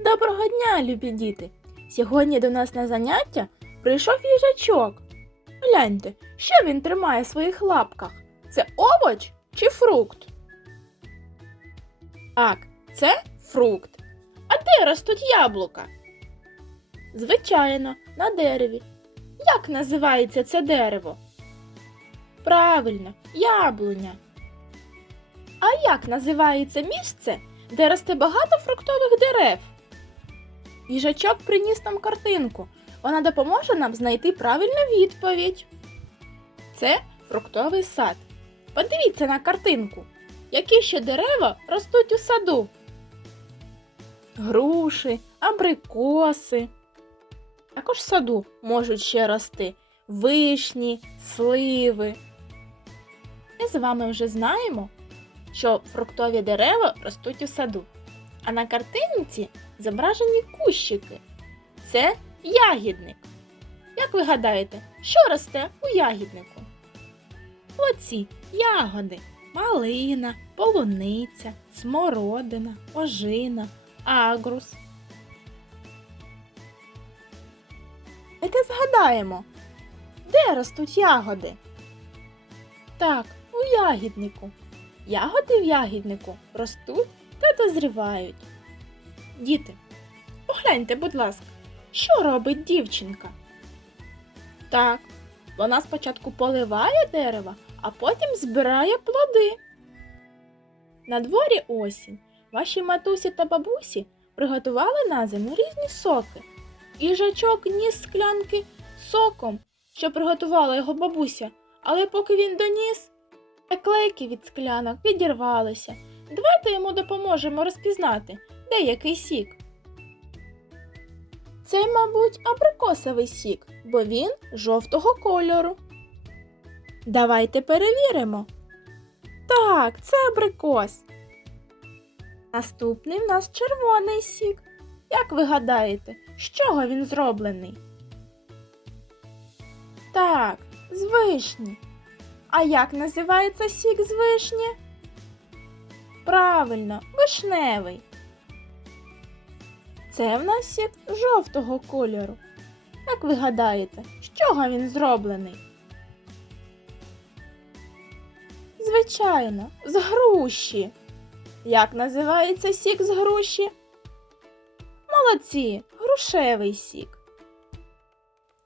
Доброго дня, любі діти! Сьогодні до нас на заняття прийшов їжачок. Гляньте, що він тримає в своїх лапках? Це овоч чи фрукт? Так, це фрукт. А де ростуть яблука? Звичайно, на дереві. Як називається це дерево? Правильно, яблуня. А як називається місце, де росте багато фруктових дерев? Їжачок приніс нам картинку. Вона допоможе нам знайти правильну відповідь. Це фруктовий сад. Подивіться на картинку. Які ще дерева ростуть у саду? Груші, абрикоси. Також в саду можуть ще рости вишні, сливи. Ми з вами вже знаємо, що фруктові дерева ростуть у саду. А на картинці зображені кущики. Це ягідник. Як ви гадаєте, що росте у ягіднику? Оці ягоди, малина, полуниця, смородина, ожина, агрус. Давайте згадаємо, де ростуть ягоди? Так, у ягіднику. Ягоди в ягіднику ростуть та дозрівають. Діти, погляньте, будь ласка, що робить дівчинка? Так, вона спочатку поливає дерево, а потім збирає плоди. На дворі осінь. Ваші матусі та бабусі приготували на зиму різні соки. Їжачок ніс склянки соком, що приготувала його бабуся, але поки він доніс, наклейки від склянок відірвалися. Давайте йому допоможемо розпізнати, де який сік. Це, мабуть, абрикосовий сік, бо він жовтого кольору. Давайте перевіримо. Так, це абрикос. Наступний в нас червоний сік. Як ви гадаєте, з чого він зроблений? Так, з вишні. А як називається сік з вишні? Правильно, вишневий. Це в нас сік жовтого кольору. Як ви гадаєте, з чого він зроблений? Звичайно, з груші. Як називається сік з груші? Молодці, грушевий сік.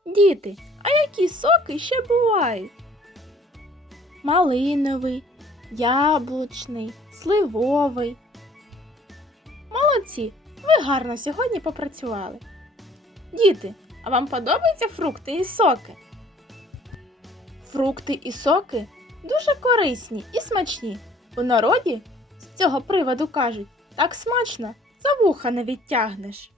Діти, а які соки ще бувають? Малиновий, яблучний, сливовий. Молодці, ви гарно сьогодні попрацювали. Діти, а вам подобаються фрукти і соки? Фрукти і соки дуже корисні і смачні. У народі з цього приводу кажуть, так смачно, за вуха не відтягнеш.